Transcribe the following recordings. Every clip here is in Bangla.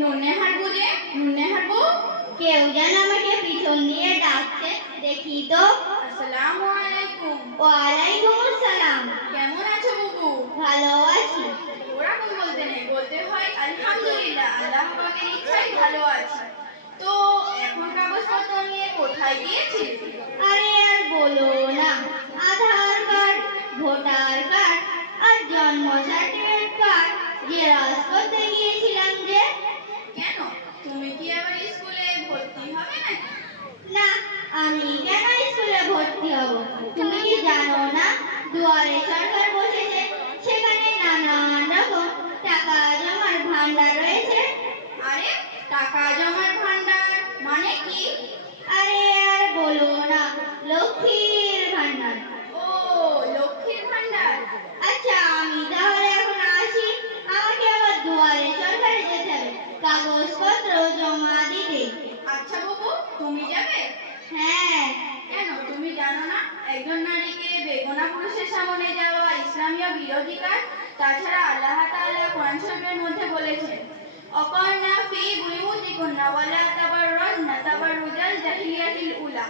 নুনে হাঁটবো যে নুনে হাঁটবো কেউ যেন আমাকে পিছন দিয়ে ডাকছে দেখি তো। আসসালামু আলাইকুম। ওয়ালাইকুম আসসালাম কেমন আছো বুবু ভালো আছি ওরকম বলতে নেই বলতে হয় আলহামদুলিল্লাহ আল্লাহ পাকের ইচ্ছায় ভালো আছি তো এখন কাগজপত্র নিয়ে কোথায় গিয়েছিলি আরে আর বলো না আধার কার্ড ভোটার কার্ড আর জন্ম সার্টিফিকেট কার্ড জেরক্স করতে গিয়েছিলাম যে কেন তুমি কি আবার স্কুলে ভর্তি হবে নাকি না আমি কেন স্কুলে ভর্তি হব? তুমি কি জানো না? দুয়ারে সরকার বসেছে। সেখানে নানান রকম টাকা জমার ভান্ডার রয়েছে। আরে টাকা জমার ভান্ডার মানে কি? আরে আর বলো না লক্ষ্মীর ভান্ডার ও লক্ষ্মীর ভান্ডার আচ্ছা আমি তাহলে এখন আসি। আমাকে আবার দুয়ারে সরকারে যেতে হবে। কাগজপত্র জমা দিতে। আচ্ছা বাবু তুমি যাবে হ্যাঁ কেন তুমি জানো না একজন নারীকে বেগুনা পুরুষের সামনে যাওয়া ইসলামীয় বিরোধী কাজ তাছাড়া আল্লাহ তাআলা কোরআন শরীফের মধ্যে বলেছেন, অকর্ণা ফি বুয়ুতিকুন্না ওয়ালা তাবাররাজনা তাবাররুজাল জাহিলিয়াতিল উলা।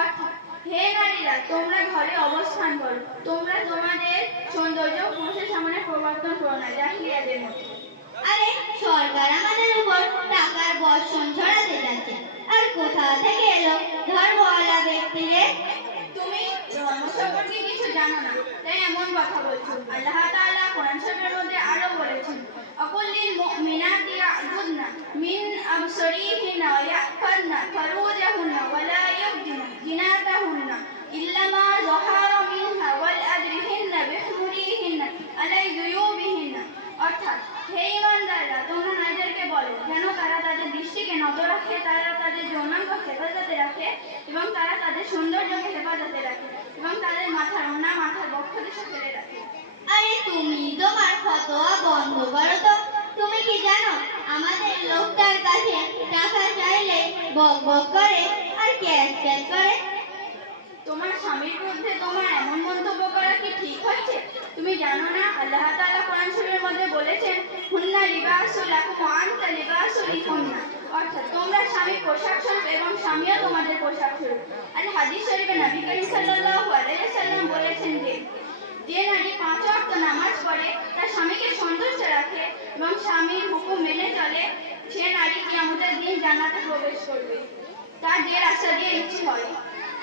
অর্থাৎ, হে নারীরা, তোমরা ঘরে অবস্থান করো, তোমরা তোমাদের সৌন্দর্য পুরুষের সামনে প্রবর্তন করো না জাহিলিয়াদের মতো আরে, সরকার আমাদের উপর টাকার বর্ষণ ছড়াতে যাচ্ছে, আর কোথা জানো না? তাই এমন কথা বলছো আল্লাহ তাআলা কোরআন শরীফের মধ্যে আরও বলেছেন অকুল্লিল মুমিনাতি ইয়াগুদনা মিন আবসারিহিনা ওয়া ইয়াহফাজনা ফারুজাহুন্না ইউবদিনা জিনাতাহুন্না ইল্লা মা যাহারা মিনহা ওয়াল আদরিহিন্না বিহুরিহিন্না আলাই জুয়ুবিহিন্না অর্থাৎ, হে ইমানদাররা তোমরা নারীদেরকে বলো, যেন তারা তাদের দৃষ্টিকে নত রাখে, তারা তাদের যৌনাঙ্গ হেফাজতে রাখে এবং তারা তাদের সৌন্দর্যকে হেফাজতে রাখে। এবং তাদের মাথার ওনা মাথার বক্ষদেশে ফেলে রাখে। আরে তুমি তোমার ফতোয়া বন্ধ করো তো। তুমি কি জানো আমাদের লোকটার কাছে টাকা চাইলে বক বক করে আর ক্যাশ ক্যাশ করে? তোমার স্বামীর বিরুদ্ধে তোমার এমন মন্তব্য করা কি ঠিক হচ্ছে তুমি জানো না আল্লাহ তাআলা কোরআন শরীফের মধ্যে বলেছেন হুন্না লিবাসুল লাকুম ওয়া আনতা লিবাসুল লিকুন্না অর্থাৎ তোমরা স্বামীর পোশাক স্বরূপ এবং স্বামীও তোমাদের পোশাক স্বরূপ। আর হাদিস শরীফে নবী করিম সাল্লাল্লাহু আলাইহি ওয়াসাল্লাম বলেছেন যে যে নারী পাঁচ ওয়াক্ত নামাজ পড়ে, তার স্বামীকে সন্তুষ্ট রাখে এবং স্বামীর হুকুম মেনে চলে, সে নারী কিয়ামতের দিন জান্নাতে প্রবেশ করবে। তার যে রাস্তা দিয়ে ইচ্ছে হয়।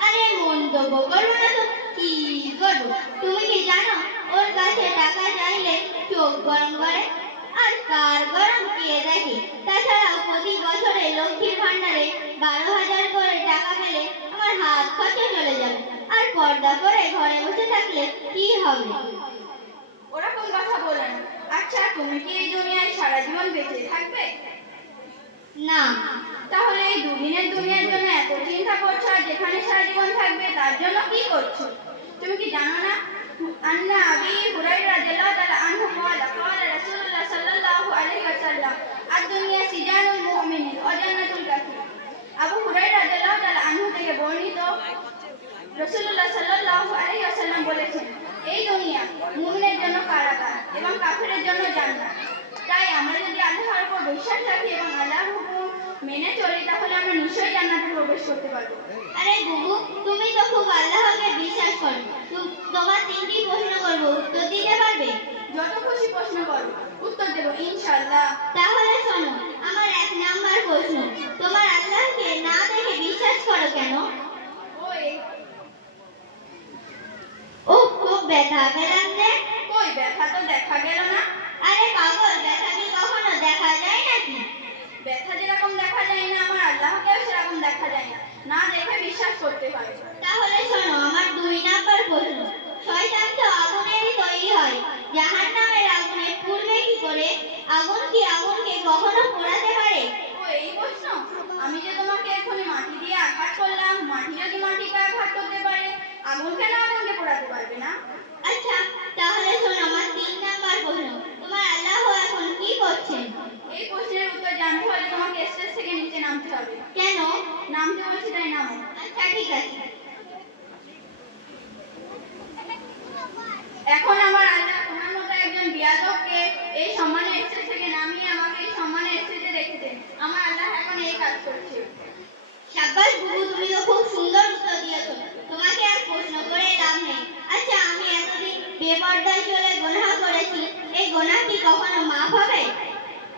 আরে মন্তব্য করব না তো কি করব? তুমি কি জানো, ওর কাছে টাকা চাইলে চোখ গরম করে? আর কার গরম কে দেখে তাছাড়াও প্রতি বছরে লক্ষ্মীর ভান্ডারে বারো হাজার করে টাকা পেলে আমার হাত খরচা চলে যাবে। আর পর্দা করে ঘরে বসে থাকলে কি হবে? ওরকম কথা বলেন। আচ্ছা তুমি কি এই দুনিয়ায় সারা জীবন বেঁচে থাকবে? না। তাহলে এই দুদিনের দুনিয়ার জন্য এত চিন্তা করছ আর যেখানে সারা জীবন থাকবে তার জন্য কি করছ? তুমি কি জানো না? আন্না আবি হুরাই রাদিয়াল্লাহু তারা আনহু ওয়া আদ-দুনিয়া সিজানুল মুমিন ওয়া কাফির। আবু হুরায়রা রাদিয়াল্লাহু তাআলা আনহু থেকে বর্ণিত রাসূলুল্লাহ সাল্লাল্লাহু আলাইহি ওয়াসাল্লাম বলেছেন এই দুনিয়া মুমিনের জন্য কারাগার এবং কাফিরের জন্য জান্নাত। তাই আমরা যদি আল্লাহর উপর বিশ্বাস রাখি এবং আল্লাহর হুকুম মেনে চলি তাহলে আমরা নিশ্চয়ই জান্নাতে প্রবেশ করতে পারব। আরে গুগু তুমি তো খুব আল্লাহকে বিশ্বাস করো। তোমার তিনটি প্রশ্ন করব উত্তর দিতে পারবে? যত খুশি প্রশ্ন করো উত্তর দেবো ইনশাআল্লাহ। তাহলে শোনো আমার এক নাম্বার প্রশ্ন। তোমার আল্লাহকে না দেখে বিশ্বাস করো কেন? ও খুব ব্যথা পেলাম যে কই ব্যথা তো দেখা গেল না। আরে পাগল ব্যথা কি কখনো দেখা যায় নাকি? ব্যথা যেরকম দেখা যায় না আমার আল্লাহকেও সেরকম দেখা যায় না। না দেখে বিশ্বাস করতে হয় তাহলে শোনো আমার দুই নাম্বার প্রশ্ন শয়তান তো আগুনেরই তৈরি হয় জাহান নামের আগুনে পুড়বে কি করে আগুন কি আগুনকে কখনো পোড়াতে পারে? ও এই প্রশ্ন আমি যে তোমাকে এখনই মাটি দিয়ে আঘাত করলাম মাটি যদি মাটিকে আঘাত করতে পারে আগুন কেন আগুনকে পোড়াতে পারবে না? আচ্ছা তাহলে শোনো আমার তিন নাম্বার প্রশ্ন। তোমার আল্লাহ এখন কি করছেন? এই প্রশ্নের উত্তর জানতে হলে তোমাকে স্টেজ থেকে নিচে নামতে হবে। কেন? নামতে বলছি তাই নামো। আচ্ছা ঠিক আছে। এখন আমার আল্লাহ তোমার মতো একজন বিয়াদককে এই সম্মানের স্টেজ থেকে এখন এই কাজ করছে। সাব্বাস, বুবু, তুমি তো খুব সুন্দর উত্তর দিয়েছ। তোমাকে আর প্রশ্ন করে লাভ নেই। আচ্ছা আমি এতদিন বেপর্দায় চলে গোনা করেছি। এই গোনা কি কখনো মাফ হবে?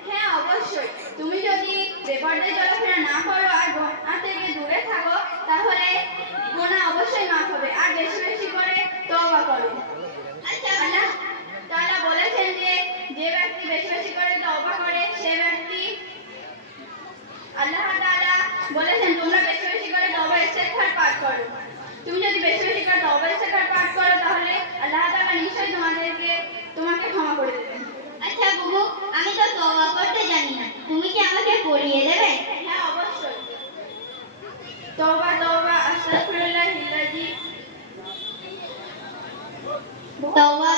হ্যাঁ অবশ্যই। তুমি যদি বেপরদায় চলাফেরা না করো আর গোনা থেকে দূরে থাকো, তাহলে গোনা অবশ্যই মাফ হবে। আর বেশি বেশি করে তওবা করো আচ্ছা আল্লাহ তাআলা বলেছেন যে যে ব্যক্তি বেশি বেশি করে তওবা করে সে ব্যক্তি আল্লাহ তাআলা বলেছেন তোমরা বেশি বেশি করে তওবা ইস্তেগফার পাঠ করো। তুমি যদি বেশি বেশি করে তওবা ইস্তেগফার পাঠ করো তাহলে আল্লাহ তাআলা নিশ্চয়ই তোমাদেরকে তোমাকে ক্ষমা করে দেবেন। আচ্ছা বুবু আমি তো তওবা করতে জানি না। তুমি কি আমাকে পড়িয়ে দেবে? হ্যাঁ অবশ্যই। তওবা তওবা আস্তাগফিরুল্লাহিল্লাযী তওবা